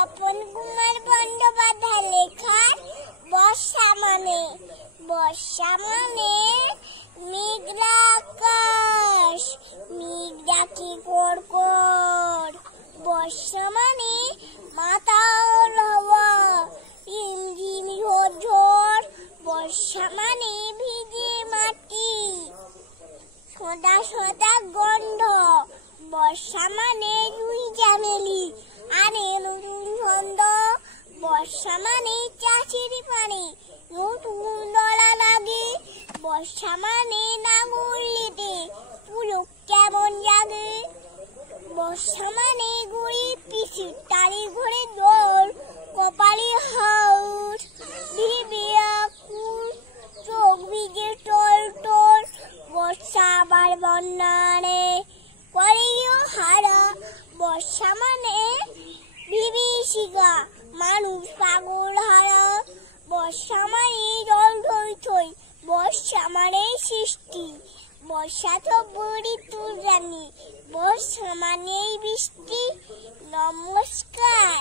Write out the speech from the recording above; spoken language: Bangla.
তপন কুমার বন্দ্যোপাধ্যায় লেখার বর্ষা মানে মেঘলা আকাশ, মেঘ ডাকি কড়কড়। বর্ষা মানে মাতাল হাওয়া, রিমঝিম ঝড়। বর্ষা মানে ভিজে মাটি, সোদা সোদা গন্ধ। বর্ষা মানে জুই চামেলি আরে নতুন ছন্দ। বর্ষা মানে চাষির পানি, নতুন দলা লাগে। বর্ষা মানে নাঙলেতে পুলক কেমন জাগে। বর্ষা মানে গরিব পিসি তারি ঘরে দৌড়, কপালে হাউস ভিজে আকুল, চোখ ভিজে টল টল। বর্ষা আবার বন্যারে করেও হারা। বর্ষা মানে বিভীষিকা, মানুষ পাগল হারা। বর্ষা মানে জল থই থই, বর্ষা মানে সৃষ্টি। বর্ষা তো ঋতু জানি, বর্ষা মানেই বৃষ্টি। নমস্কার।